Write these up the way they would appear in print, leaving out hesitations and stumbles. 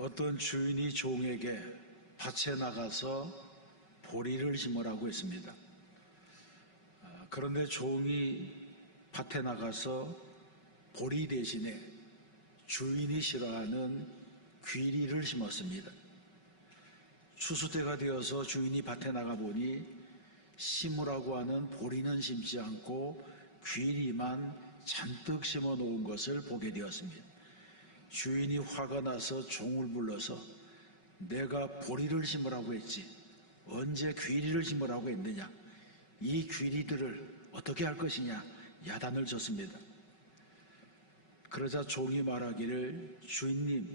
어떤 주인이 종에게 밭에 나가서 보리를 심으라고 했습니다. 그런데 종이 밭에 나가서 보리 대신에 주인이 싫어하는 귀리를 심었습니다. 추수 때가 되어서 주인이 밭에 나가보니 심으라고 하는 보리는 심지 않고 귀리만 잔뜩 심어 놓은 것을 보게 되었습니다. 주인이 화가 나서 종을 불러서 내가 보리를 심으라고 했지 언제 귀리를 심으라고 했느냐, 이 귀리들을 어떻게 할 것이냐 야단을 줬습니다. 그러자 종이 말하기를, 주인님,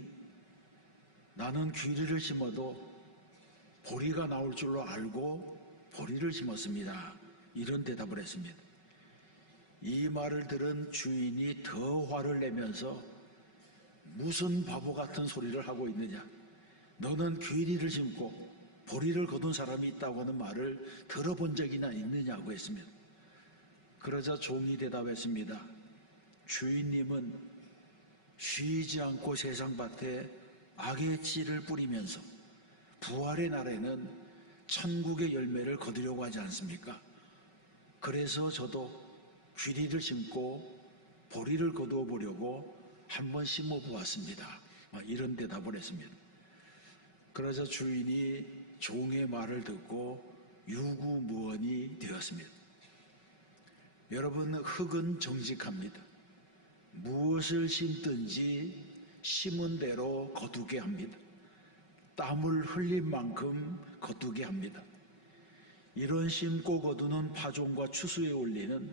나는 귀리를 심어도 보리가 나올 줄로 알고 보리를 심었습니다. 이런 대답을 했습니다. 이 말을 들은 주인이 더 화를 내면서 무슨 바보 같은 소리를 하고 있느냐, 너는 귀리를 심고 보리를 거둔 사람이 있다고 하는 말을 들어본 적이나 있느냐고 했습니다. 그러자 종이 대답했습니다. 주인님은 쉬지 않고 세상밭에 악의 씨를 뿌리면서 부활의 날에는 천국의 열매를 거두려고 하지 않습니까? 그래서 저도 귀리를 심고 보리를 거두어 보려고 한번 심어 보았습니다. 이런 대답을 했습니다. 그러자 주인이 종의 말을 듣고 유구무원이 되었습니다. 여러분, 흙은 정직합니다. 무엇을 심든지 심은 대로 거두게 합니다. 땀을 흘린 만큼 거두게 합니다. 이런 심고 거두는 파종과 추수에 올리는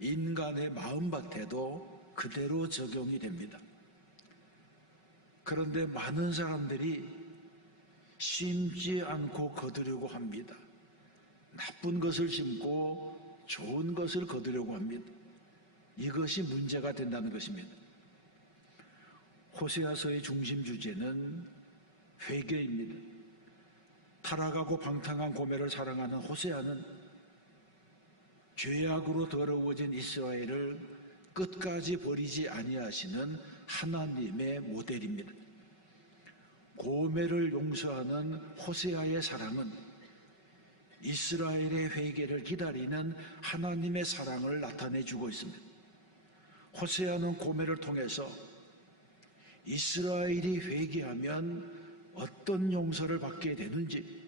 인간의 마음밭에도 그대로 적용이 됩니다. 그런데 많은 사람들이 심지 않고 거두려고 합니다. 나쁜 것을 심고 좋은 것을 거두려고 합니다. 이것이 문제가 된다는 것입니다. 호세아서의 중심 주제는 회개입니다. 타락하고 방탕한 고멜을 사랑하는 호세아는 죄악으로 더러워진 이스라엘을 끝까지 버리지 아니하시는 하나님의 모델입니다. 고멜을 용서하는 호세아의 사랑은 이스라엘의 회개를 기다리는 하나님의 사랑을 나타내주고 있습니다. 호세아는 고멜을 통해서 이스라엘이 회개하면 어떤 용서를 받게 되는지,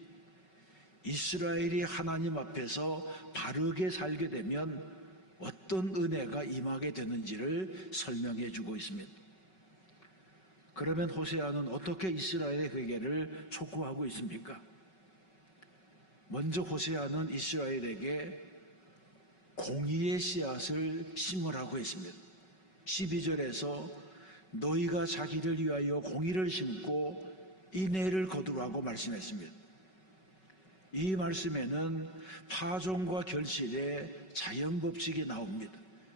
이스라엘이 하나님 앞에서 바르게 살게 되면 어떤 은혜가 임하게 되는지를 설명해 주고 있습니다. 그러면 호세아는 어떻게 이스라엘의 회개를 촉구하고 있습니까? 먼저 호세아는 이스라엘에게 공의의 씨앗을 심으라고 했습니다. 12절에서 너희가 자기를 위하여 공의를 심고 인애를 거두라고 말씀했습니다. 이 말씀에는 파종과 결실의 자연 법칙이 나옵니다.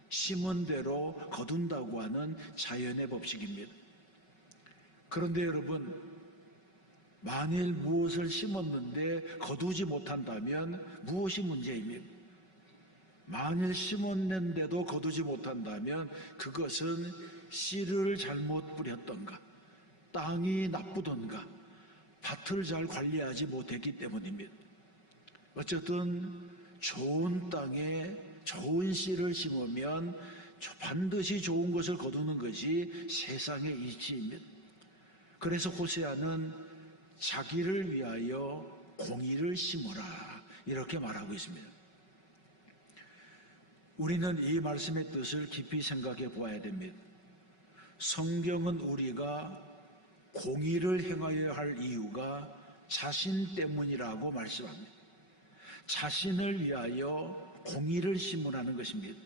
심은 대로 거둔다고 하는 자연의 법칙입니다. 그런데 여러분, 만일 무엇을 심었는데 거두지 못한다면 무엇이 문제입니까? 만일 심었는데도 거두지 못한다면 그것은 씨를 잘못 뿌렸던가, 땅이 나쁘던가, 밭을 잘 관리하지 못했기 때문입니다. 어쨌든 좋은 땅에 좋은 씨를 심으면 반드시 좋은 것을 거두는 것이 세상의 이치입니다. 그래서 호세아는 자기를 위하여 공의를 심어라 이렇게 말하고 있습니다. 우리는 이 말씀의 뜻을 깊이 생각해 보아야 됩니다. 성경은 우리가 공의를 행하여야 할 이유가 자신 때문이라고 말씀합니다. 자신을 위하여 공의를 심으라는 것입니다.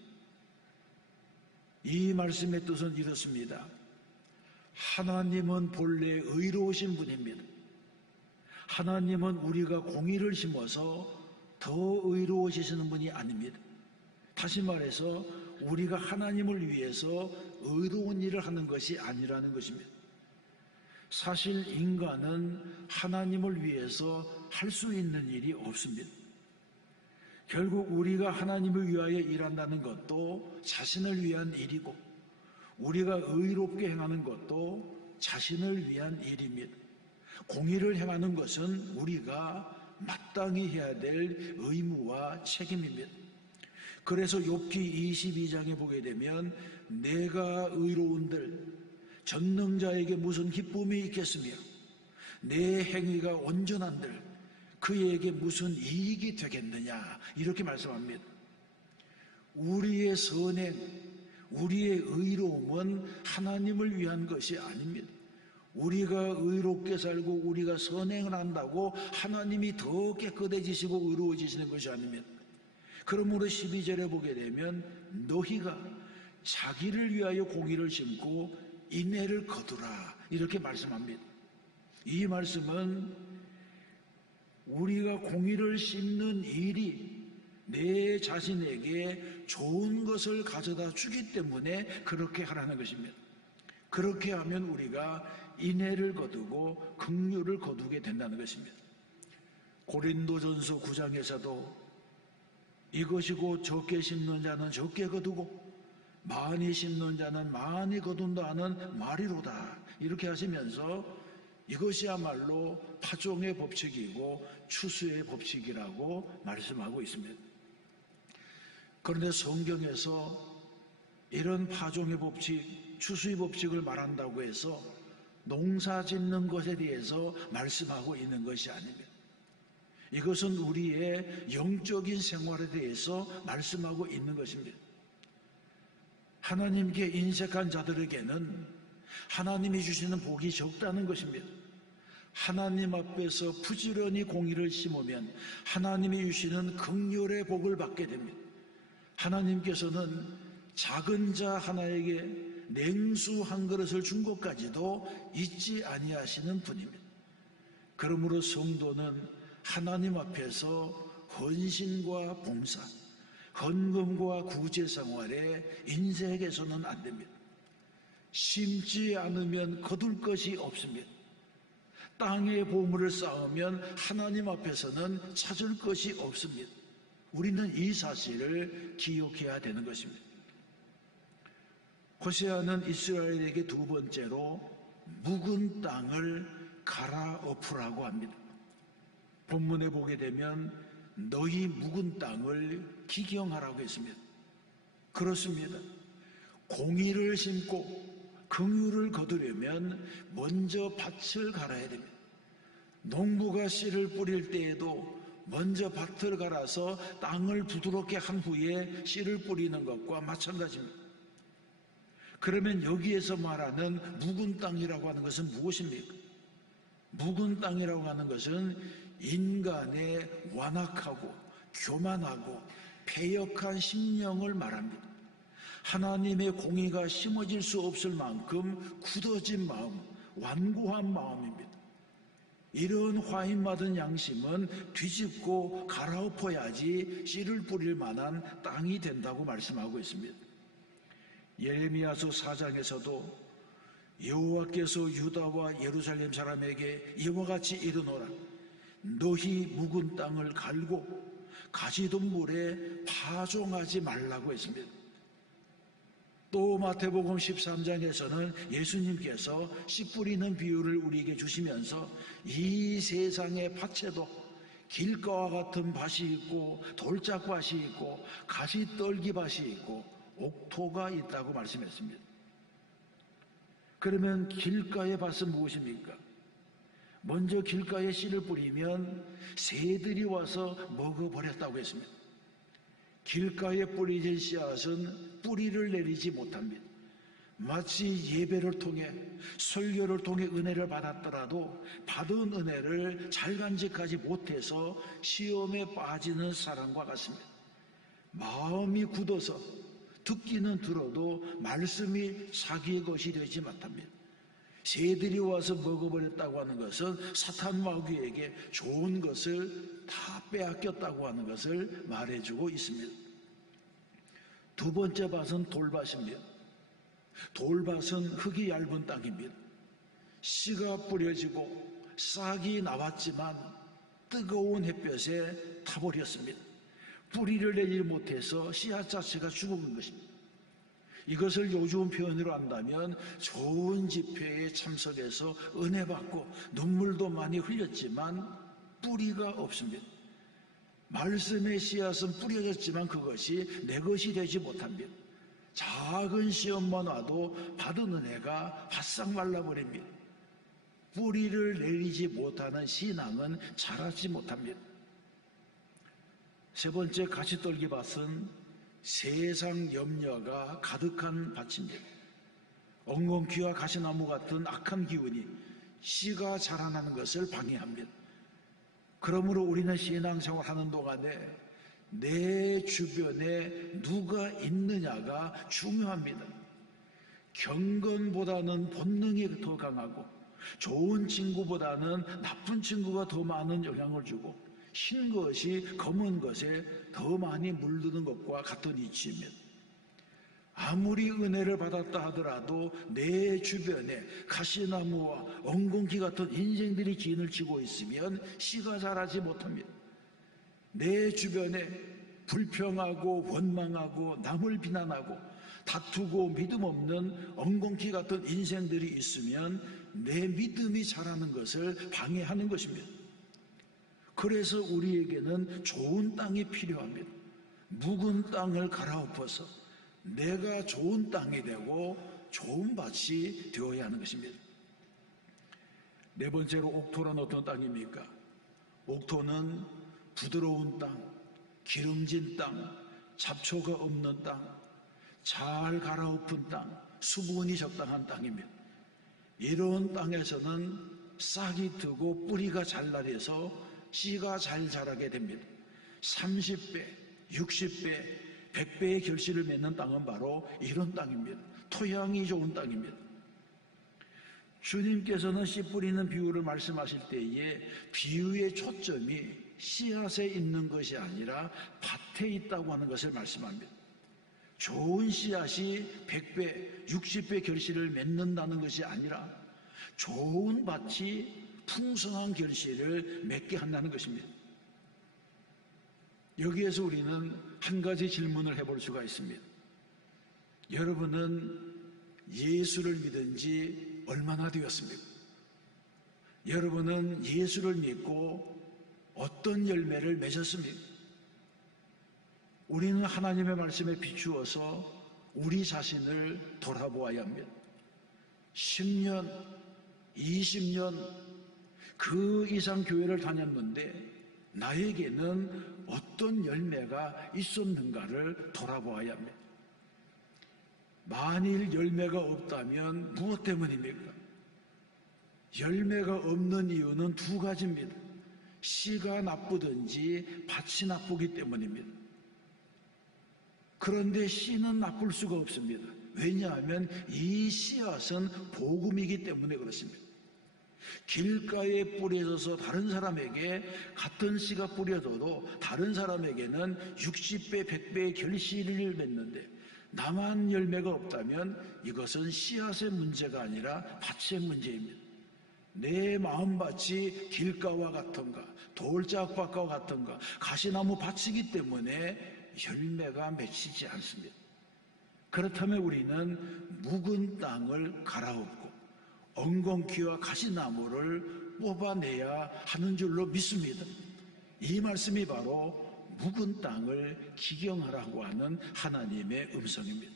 이 말씀의 뜻은 이렇습니다. 하나님은 본래 의로우신 분입니다. 하나님은 우리가 공의를 심어서 더 의로우시는 분이 아닙니다. 다시 말해서 우리가 하나님을 위해서 의로운 일을 하는 것이 아니라는 것입니다. 사실 인간은 하나님을 위해서 할 수 있는 일이 없습니다. 결국 우리가 하나님을 위하여 일한다는 것도 자신을 위한 일이고, 우리가 의롭게 행하는 것도 자신을 위한 일입니다. 공의를 행하는 것은 우리가 마땅히 해야 될 의무와 책임입니다. 그래서 욥기 22장에 보게 되면 내가 의로운들 전능자에게 무슨 기쁨이 있겠으며 내 행위가 온전한들 그에게 무슨 이익이 되겠느냐 이렇게 말씀합니다. 우리의 선행, 우리의 의로움은 하나님을 위한 것이 아닙니다. 우리가 의롭게 살고 우리가 선행을 한다고 하나님이 더 깨끗해지시고 의로워지시는 것이 아닙니다. 그러므로 12절에 보게 되면 너희가 자기를 위하여 공의를 심고 인애를 거두라 이렇게 말씀합니다. 이 말씀은 우리가 공의를 심는 일이 내 자신에게 좋은 것을 가져다 주기 때문에 그렇게 하라는 것입니다. 그렇게 하면 우리가 인애를 거두고 긍휼을 거두게 된다는 것입니다. 고린도전서 9장에서도 이것이 곧 적게 심는 자는 적게 거두고 많이 심는 자는 많이 거둔다 하는 말이로다 이렇게 하시면서 이것이야말로 파종의 법칙이고 추수의 법칙이라고 말씀하고 있습니다. 그런데 성경에서 이런 파종의 법칙, 추수의 법칙을 말한다고 해서 농사 짓는 것에 대해서 말씀하고 있는 것이 아닙니다. 이것은 우리의 영적인 생활에 대해서 말씀하고 있는 것입니다. 하나님께 인색한 자들에게는 하나님이 주시는 복이 적다는 것입니다. 하나님 앞에서 부지런히 공의를 심으면 하나님이 주시는 긍휼의 복을 받게 됩니다. 하나님께서는 작은 자 하나에게 냉수 한 그릇을 준 것까지도 잊지 아니하시는 분입니다. 그러므로 성도는 하나님 앞에서 헌신과 봉사, 헌금과 구제 생활에 인색해서는 안 됩니다. 심지 않으면 거둘 것이 없습니다. 땅에 보물을 쌓으면 하나님 앞에서는 찾을 것이 없습니다. 우리는 이 사실을 기억해야 되는 것입니다. 호세아는 이스라엘에게 두 번째로 묵은 땅을 갈아엎으라고 합니다. 본문에 보게 되면 너희 묵은 땅을 기경하라고 했습니다. 그렇습니다. 공의를 심고 긍휼을 거두려면 먼저 밭을 갈아야 됩니다. 농부가 씨를 뿌릴 때에도 먼저 밭을 갈아서 땅을 부드럽게 한 후에 씨를 뿌리는 것과 마찬가지입니다. 그러면 여기에서 말하는 묵은 땅이라고 하는 것은 무엇입니까? 묵은 땅이라고 하는 것은 인간의 완악하고 교만하고 패역한 심령을 말합니다. 하나님의 공의가 심어질 수 없을 만큼 굳어진 마음, 완고한 마음입니다. 이런 화인맞은 양심은 뒤집고 갈아엎어야지 씨를 뿌릴 만한 땅이 된다고 말씀하고 있습니다. 예레미야서 4장에서도 여호와께서 유다와 예루살렘 사람에게 이와 같이 이르노라. 너희 묵은 땅을 갈고 가지던 물에 파종하지 말라고 했습니다. 또 마태복음 13장에서는 예수님께서 씨 뿌리는 비유를 우리에게 주시면서 이 세상의 밭에도 길가와 같은 밭이 있고 돌짝밭이 있고 가시떨기밭이 있고 옥토가 있다고 말씀했습니다. 그러면 길가의 밭은 무엇입니까? 먼저 길가에 씨를 뿌리면 새들이 와서 먹어버렸다고 했습니다. 길가에 뿌려진 씨앗은 뿌리를 내리지 못합니다. 마치 예배를 통해 설교를 통해 은혜를 받았더라도 받은 은혜를 잘 간직하지 못해서 시험에 빠지는 사람과 같습니다. 마음이 굳어서 듣기는 들어도 말씀이 자기의 것이 되지 못합니다. 새들이 와서 먹어버렸다고 하는 것은 사탄 마귀에게 좋은 것을 다 빼앗겼다고 하는 것을 말해주고 있습니다. 두 번째 밭은 돌밭입니다. 돌밭은 흙이 얇은 땅입니다. 씨가 뿌려지고 싹이 나왔지만 뜨거운 햇볕에 타버렸습니다. 뿌리를 내지 못해서 씨앗 자체가 죽은 것입니다. 이것을 요즘 표현으로 한다면 좋은 집회에 참석해서 은혜 받고 눈물도 많이 흘렸지만 뿌리가 없습니다. 말씀의 씨앗은 뿌려졌지만 그것이 내 것이 되지 못합니다. 작은 시험만 와도 받은 은혜가 바싹 말라버립니다. 뿌리를 내리지 못하는 신앙은 자라지 못합니다. 세 번째, 가시떨기 밭은 세상 염려가 가득한 밭입니다. 엉겅퀴와 가시나무 같은 악한 기운이 씨가 자라나는 것을 방해합니다. 그러므로 우리는 신앙생활 하는 동안에 내 주변에 누가 있느냐가 중요합니다. 경건보다는 본능이 더 강하고 좋은 친구보다는 나쁜 친구가 더 많은 영향을 주고 흰 것이 검은 것에 더 많이 물드는 것과 같은 이치입니다. 아무리 은혜를 받았다 하더라도 내 주변에 가시나무와 엉겅퀴 같은 인생들이 진을 치고 있으면 씨가 자라지 못합니다. 내 주변에 불평하고 원망하고 남을 비난하고 다투고 믿음 없는 엉겅퀴 같은 인생들이 있으면 내 믿음이 자라는 것을 방해하는 것입니다. 그래서 우리에게는 좋은 땅이 필요합니다. 묵은 땅을 갈아엎어서 내가 좋은 땅이 되고 좋은 밭이 되어야 하는 것입니다. 네 번째로, 옥토는 어떤 땅입니까? 옥토는 부드러운 땅, 기름진 땅, 잡초가 없는 땅, 잘 갈아엎은 땅, 수분이 적당한 땅입니다. 이런 땅에서는 싹이 트고 뿌리가 잘 나려서 씨가 잘 자라게 됩니다. 30배, 60배, 100배의 결실을 맺는 땅은 바로 이런 땅입니다. 토양이 좋은 땅입니다. 주님께서는 씨 뿌리는 비유를 말씀하실 때에 비유의 초점이 씨앗에 있는 것이 아니라 밭에 있다고 하는 것을 말씀합니다. 좋은 씨앗이 100배, 60배 결실을 맺는다는 것이 아니라 좋은 밭이 풍성한 결실을 맺게 한다는 것입니다. 여기에서 우리는 한 가지 질문을 해볼 수가 있습니다. 여러분은 예수를 믿은 지 얼마나 되었습니까? 여러분은 예수를 믿고 어떤 열매를 맺었습니까? 우리는 하나님의 말씀에 비추어서 우리 자신을 돌아보아야 합니다. 10년, 20년 그 이상 교회를 다녔는데 나에게는 어떤 열매가 있었는가를 돌아보아야 합니다. 만일 열매가 없다면 무엇 때문입니까? 열매가 없는 이유는 두 가지입니다. 씨가 나쁘든지 밭이 나쁘기 때문입니다. 그런데 씨는 나쁠 수가 없습니다. 왜냐하면 이 씨앗은 복음이기 때문에 그렇습니다. 길가에 뿌려져서 다른 사람에게 같은 씨가 뿌려져도 다른 사람에게는 60배, 100배의 결실을 맺는데 나만 열매가 없다면 이것은 씨앗의 문제가 아니라 밭의 문제입니다. 내 마음밭이 길가와 같은가 돌짝밭과 같은가 가시나무 밭이기 때문에 열매가 맺히지 않습니다. 그렇다면 우리는 묵은 땅을 갈아엎고 엉겅퀴와 가시나무를 뽑아내야 하는 줄로 믿습니다. 이 말씀이 바로 묵은 땅을 기경하라고 하는 하나님의 음성입니다.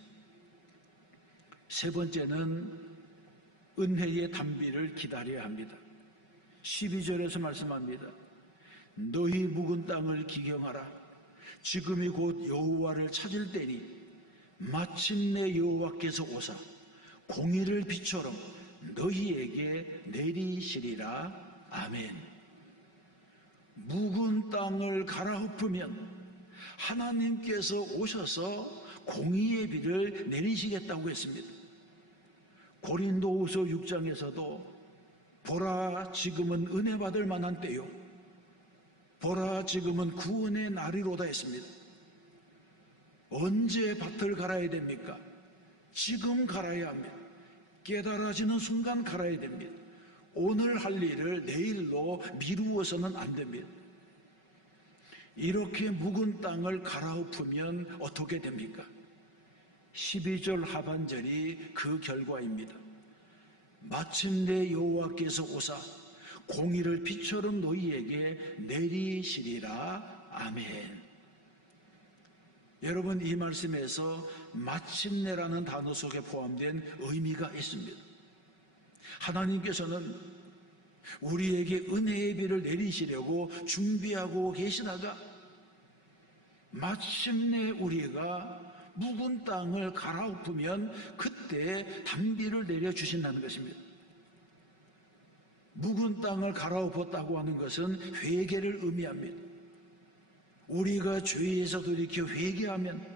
세 번째는 은혜의 단비를 기다려야 합니다. 12절에서 말씀합니다. 너희 묵은 땅을 기경하라. 지금이 곧 여호와를 찾을 때니 마침내 여호와께서 오사 공의를 비처럼 너희에게 내리시리라. 아멘. 묵은 땅을 갈아엎으면 하나님께서 오셔서 공의의 비를 내리시겠다고 했습니다. 고린도후서 6장에서도 보라 지금은 은혜 받을 만한 때요 보라 지금은 구원의 날이로다 했습니다. 언제 밭을 갈아야 됩니까? 지금 갈아야 합니다. 깨달아지는 순간 갈아야 됩니다. 오늘 할 일을 내일로 미루어서는 안 됩니다. 이렇게 묵은 땅을 갈아엎으면 어떻게 됩니까? 12절 하반절이 그 결과입니다. 마침내 여호와께서 오사 공의를 비처럼 너희에게 내리시리라. 아멘. 여러분, 이 말씀에서 마침내라는 단어 속에 포함된 의미가 있습니다. 하나님께서는 우리에게 은혜의 비를 내리시려고 준비하고 계시다가 마침내 우리가 묵은 땅을 갈아엎으면 그때 단비를 내려주신다는 것입니다. 묵은 땅을 갈아엎었다고 하는 것은 회개를 의미합니다. 우리가 죄에서 돌이켜 회개하면,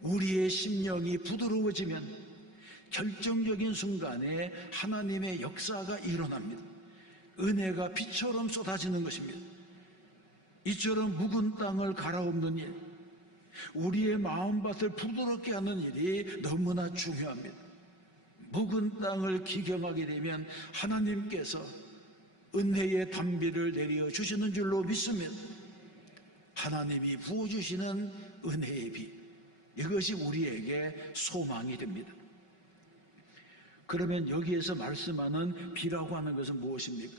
우리의 심령이 부드러워지면 결정적인 순간에 하나님의 역사가 일어납니다. 은혜가 비처럼 쏟아지는 것입니다. 이처럼 묵은 땅을 갈아엎는 일, 우리의 마음밭을 부드럽게 하는 일이 너무나 중요합니다. 묵은 땅을 기경하게 되면 하나님께서 은혜의 단비를 내려주시는 줄로 믿습니다. 하나님이 부어주시는 은혜의 비, 이것이 우리에게 소망이 됩니다. 그러면 여기에서 말씀하는 비라고 하는 것은 무엇입니까?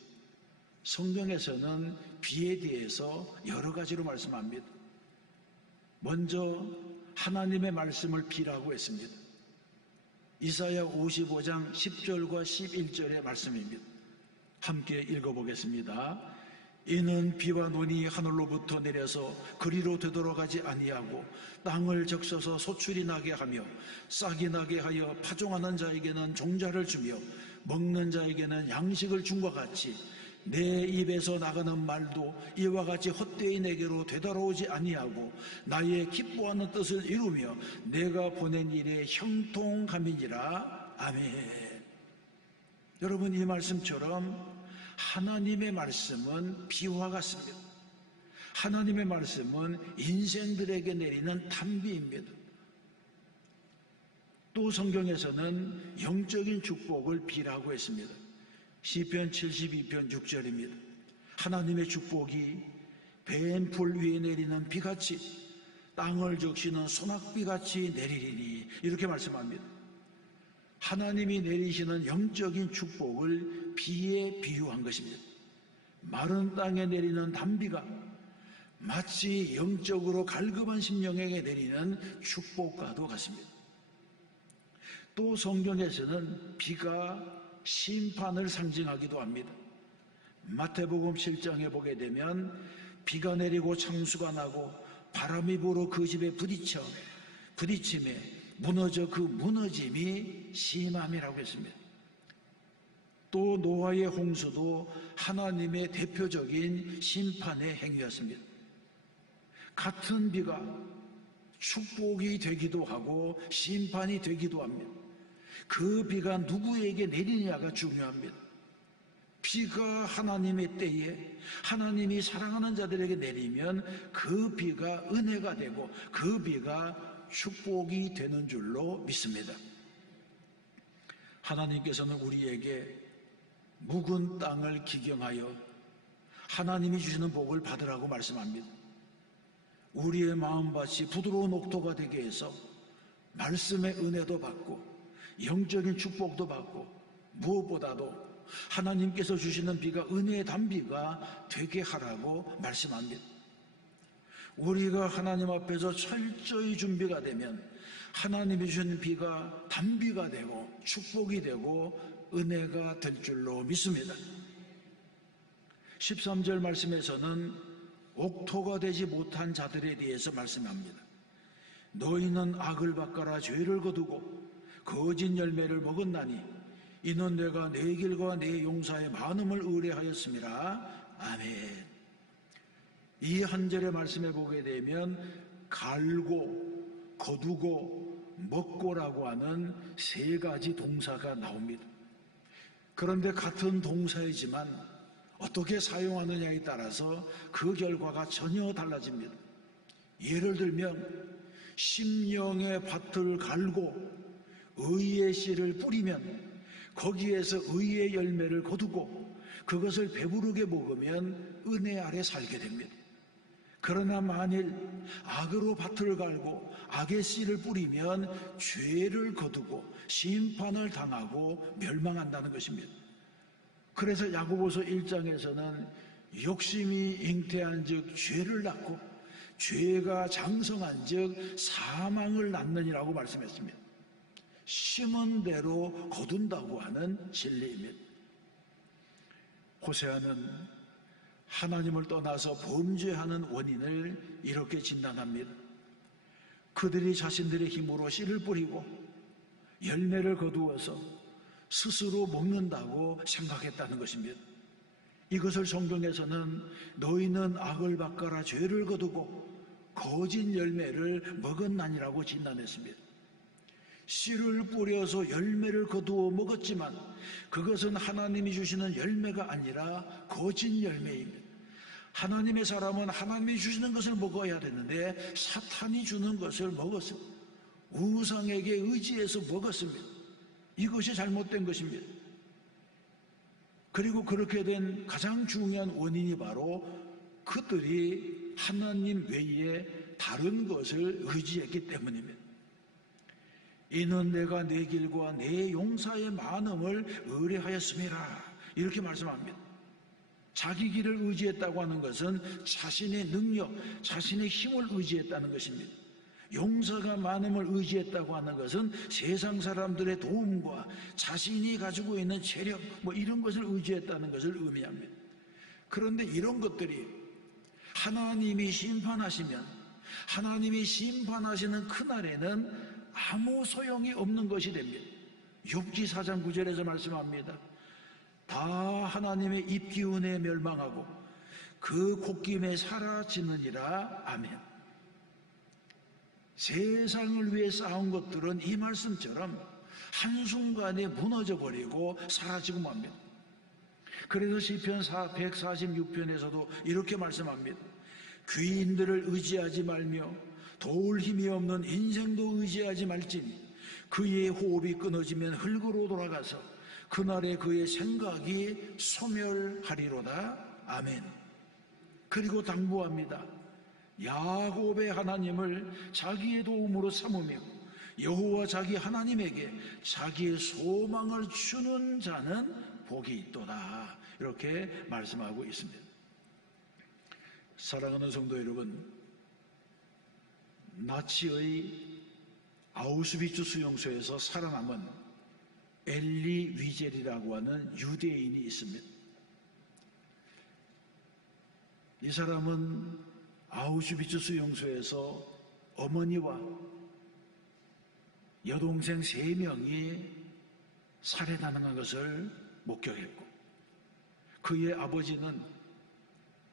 성경에서는 비에 대해서 여러 가지로 말씀합니다. 먼저 하나님의 말씀을 비라고 했습니다. 이사야 55장 10절과 11절의 말씀입니다. 함께 읽어보겠습니다. 이는 비와 눈이 하늘로부터 내려서 그리로 되돌아가지 아니하고 땅을 적셔서 소출이 나게 하며 싹이 나게 하여 파종하는 자에게는 종자를 주며 먹는 자에게는 양식을 준 것 같이 내 입에서 나가는 말도 이와 같이 헛되이 내게로 되돌아오지 아니하고 나의 기뻐하는 뜻을 이루며 내가 보낸 일에 형통함이니라. 아멘. 여러분, 이 말씀처럼 하나님의 말씀은 비와 같습니다. 하나님의 말씀은 인생들에게 내리는 단비입니다. 또 성경에서는 영적인 축복을 비라고 했습니다. 시편 72편 6절입니다. 하나님의 축복이 뱀풀 위에 내리는 비같이 땅을 적시는 소낙비같이 내리리니, 이렇게 말씀합니다. 하나님이 내리시는 영적인 축복을 비에 비유한 것입니다. 마른 땅에 내리는 단비가 마치 영적으로 갈급한 심령에게 내리는 축복과도 같습니다. 또 성경에서는 비가 심판을 상징하기도 합니다. 마태복음 7장에 보게 되면 비가 내리고 창수가 나고 바람이 불어 그 집에 부딪힘에 무너져 그 무너짐이 심함이라고 했습니다. 또 노아의 홍수도 하나님의 대표적인 심판의 행위였습니다. 같은 비가 축복이 되기도 하고 심판이 되기도 합니다. 그 비가 누구에게 내리냐가 중요합니다. 비가 하나님의 때에 하나님이 사랑하는 자들에게 내리면 그 비가 은혜가 되고 그 비가 축복이 되는 줄로 믿습니다. 하나님께서는 우리에게 묵은 땅을 기경하여 하나님이 주시는 복을 받으라고 말씀합니다. 우리의 마음밭이 부드러운 옥토가 되게 해서 말씀의 은혜도 받고 영적인 축복도 받고 무엇보다도 하나님께서 주시는 비가 은혜의 단비가 되게 하라고 말씀합니다. 우리가 하나님 앞에서 철저히 준비가 되면 하나님이 주신 비가 단비가 되고 축복이 되고 은혜가 될 줄로 믿습니다. 13절 말씀에서는 옥토가 되지 못한 자들에 대해서 말씀합니다. 너희는 악을 바꿔라 죄를 거두고 거짓 열매를 먹었나니 이는 내가 내 길과 내 용사의 많음을 의뢰하였음이라. 아멘. 이 한 절의 말씀에 보게 되면 갈고 거두고 먹고라고 하는 세 가지 동사가 나옵니다. 그런데 같은 동사이지만 어떻게 사용하느냐에 따라서 그 결과가 전혀 달라집니다. 예를 들면 심령의 밭을 갈고 의의 씨를 뿌리면 거기에서 의의 열매를 거두고 그것을 배부르게 먹으면 은혜 아래 살게 됩니다. 그러나 만일 악으로 밭을 갈고 악의 씨를 뿌리면 죄를 거두고 심판을 당하고 멸망한다는 것입니다. 그래서 야고보서 1장에서는 욕심이 잉태한 즉 죄를 낳고 죄가 장성한 즉 사망을 낳느니라고 말씀했습니다. 심은 대로 거둔다고 하는 진리입니다. 호세아는 하나님을 떠나서 범죄하는 원인을 이렇게 진단합니다. 그들이 자신들의 힘으로 씨를 뿌리고 열매를 거두어서 스스로 먹는다고 생각했다는 것입니다. 이것을 성경에서는 너희는 악을 바꿔라 죄를 거두고 거짓 열매를 먹었나니라고 진단했습니다. 씨를 뿌려서 열매를 거두어 먹었지만 그것은 하나님이 주시는 열매가 아니라 거짓 열매입니다. 하나님의 사람은 하나님이 주시는 것을 먹어야 되는데 사탄이 주는 것을 먹었습니다. 우상에게 의지해서 먹었습니다. 이것이 잘못된 것입니다. 그리고 그렇게 된 가장 중요한 원인이 바로 그들이 하나님 외에 다른 것을 의지했기 때문입니다. 이는 내가 내 길과 내 용사의 많음을 의뢰하였음이라 이렇게 말씀합니다. 자기 길을 의지했다고 하는 것은 자신의 능력, 자신의 힘을 의지했다는 것입니다. 용사가 많음을 의지했다고 하는 것은 세상 사람들의 도움과 자신이 가지고 있는 체력 이런 것을 의지했다는 것을 의미합니다. 그런데 이런 것들이 하나님이 심판하시면 하나님이 심판하시는 그날에는 아무 소용이 없는 것이 됩니다. 욥기 4장 9절에서 말씀합니다. 다 하나님의 입기운에 멸망하고 그 콧김에 사라지느니라. 아멘. 세상을 위해 쌓은 것들은 이 말씀처럼 한순간에 무너져 버리고 사라지고 맙니다. 그래서 시편 146편에서도 이렇게 말씀합니다. 귀인들을 의지하지 말며 도울 힘이 없는 인생도 의지하지 말지니 그의 호흡이 끊어지면 흙으로 돌아가서 그날에 그의 생각이 소멸하리로다. 아멘. 그리고 당부합니다. 야곱의 하나님을 자기의 도움으로 삼으며 여호와 자기 하나님에게 자기의 소망을 주는 자는 복이 있도다. 이렇게 말씀하고 있습니다. 사랑하는 성도 여러분, 나치의 아우슈비츠 수용소에서 살아남은 엘리 위젤이라고 하는 유대인이 있습니다. 이 사람은 아우슈비츠 수용소에서 어머니와 여동생 3명이 살해당한 것을 목격했고 그의 아버지는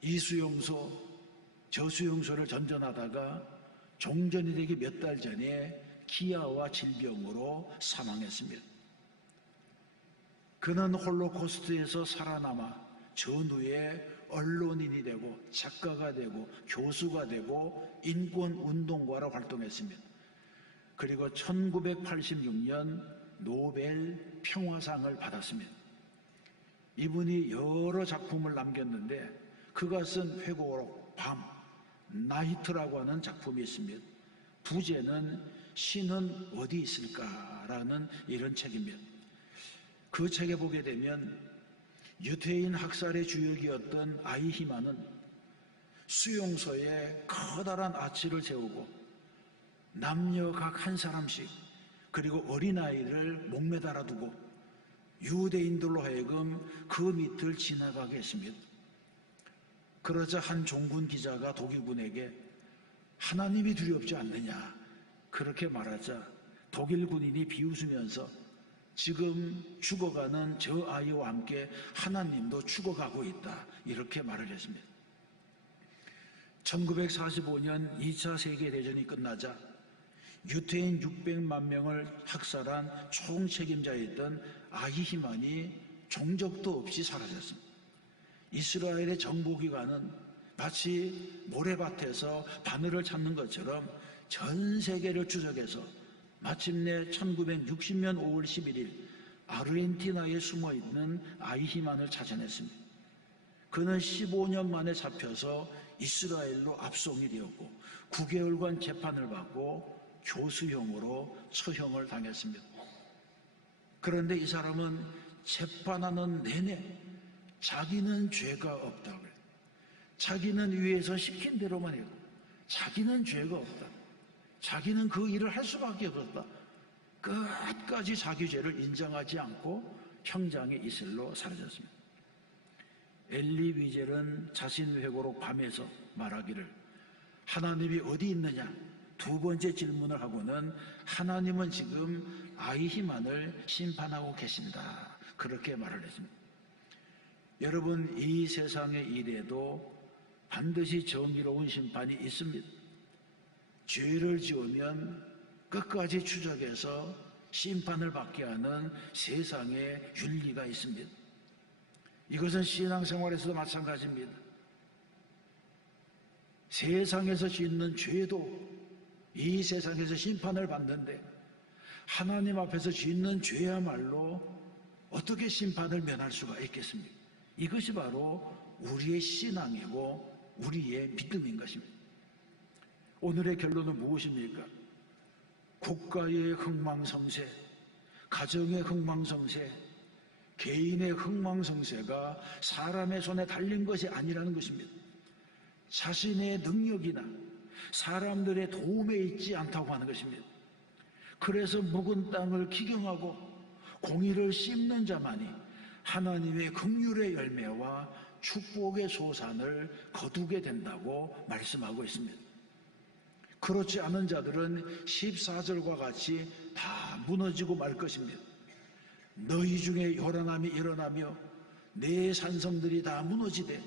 이 수용소 저 수용소를 전전하다가 종전이 되기 몇 달 전에 기아와 질병으로 사망했습니다. 그는 홀로코스트에서 살아남아 전후에 언론인이 되고 작가가 되고 교수가 되고 인권운동가로 활동했습니다. 그리고 1986년 노벨 평화상을 받았습니다. 이분이 여러 작품을 남겼는데 그가 쓴 회고록 밤, 나이트라고 하는 작품이 있습니다. 부제는 신은 어디 있을까라는 이런 책입니다. 그 책에 보게 되면 유태인 학살의 주역이었던 아이히만은 수용소에 커다란 아치를 세우고 남녀 각 한 사람씩 그리고 어린아이를 목매달아 두고 유대인들로 하여금 그 밑을 지나가게 했습니다. 그러자 한 종군 기자가 독일군에게 하나님이 두렵지 않느냐 그렇게 말하자 독일 군인이 비웃으면서 지금 죽어가는 저 아이와 함께 하나님도 죽어가고 있다 이렇게 말을 했습니다. 1945년 2차 세계대전이 끝나자 유태인 600만 명을 학살한 총책임자였던 아히히만이 종적도 없이 사라졌습니다. 이스라엘의 정보기관은 마치 모래밭에서 바늘을 찾는 것처럼 전 세계를 추적해서 마침내 1960년 5월 11일 아르헨티나에 숨어있는 아이히만을 찾아냈습니다. 그는 15년 만에 잡혀서 이스라엘로 압송이 되었고 9개월간 재판을 받고 교수형으로 처형을 당했습니다. 그런데 이 사람은 재판하는 내내 자기는 죄가 없다고 해요. 자기는 위에서 시킨 대로만 해요. 자기는 죄가 없다. 자기는 그 일을 할 수밖에 없었다. 끝까지 자기 죄를 인정하지 않고 형장의 이슬로 사라졌습니다. 엘리 위젤은 자신 회고록 밤에서 말하기를 하나님이 어디 있느냐? 두 번째 질문을 하고는 하나님은 지금 아히만을 심판하고 계신다. 그렇게 말을 했습니다. 여러분, 이 세상의 일에도 반드시 정의로운 심판이 있습니다. 죄를 지으면 끝까지 추적해서 심판을 받게 하는 세상의 윤리가 있습니다. 이것은 신앙생활에서도 마찬가지입니다. 세상에서 짓는 죄도 이 세상에서 심판을 받는데 하나님 앞에서 짓는 죄야말로 어떻게 심판을 면할 수가 있겠습니까? 이것이 바로 우리의 신앙이고 우리의 믿음인 것입니다. 오늘의 결론은 무엇입니까? 국가의 흥망성쇠, 가정의 흥망성쇠, 개인의 흥망성쇠가 사람의 손에 달린 것이 아니라는 것입니다. 자신의 능력이나 사람들의 도움에 있지 않다고 하는 것입니다. 그래서 묵은 땅을 기경하고 공의를 씹는 자만이 하나님의 긍휼의 열매와 축복의 소산을 거두게 된다고 말씀하고 있습니다. 그렇지 않은 자들은 14절과 같이 다 무너지고 말 것입니다. 너희 중에 요란함이 일어나며 내 산성들이 다 무너지되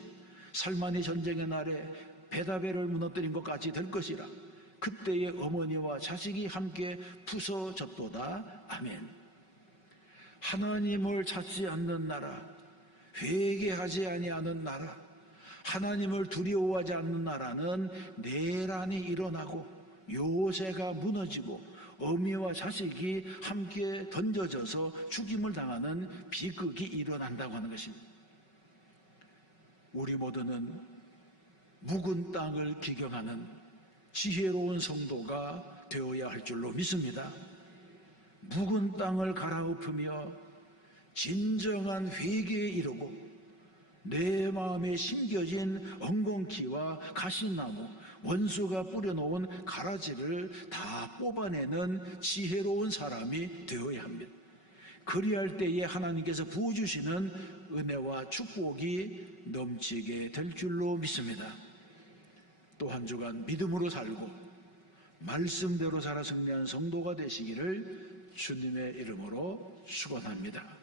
살만이 전쟁의 날에 베다벨을 무너뜨린 것 같이 될 것이라. 그때의 어머니와 자식이 함께 부서졌도다. 아멘. 하나님을 찾지 않는 나라, 회개하지 아니하는 나라, 하나님을 두려워하지 않는 나라는 내란이 일어나고 요새가 무너지고 어미와 자식이 함께 던져져서 죽임을 당하는 비극이 일어난다고 하는 것입니다. 우리 모두는 묵은 땅을 기경하는 지혜로운 성도가 되어야 할 줄로 믿습니다. 묵은 땅을 갈아엎으며 진정한 회개에 이르고 내 마음에 심겨진 엉겅퀴와 가시나무, 원수가 뿌려놓은 가라지를 다 뽑아내는 지혜로운 사람이 되어야 합니다. 그리할 때에 하나님께서 부어주시는 은혜와 축복이 넘치게 될 줄로 믿습니다. 또 한 주간 믿음으로 살고 말씀대로 살아 승리한 성도가 되시기를 주님의 이름으로 축원합니다.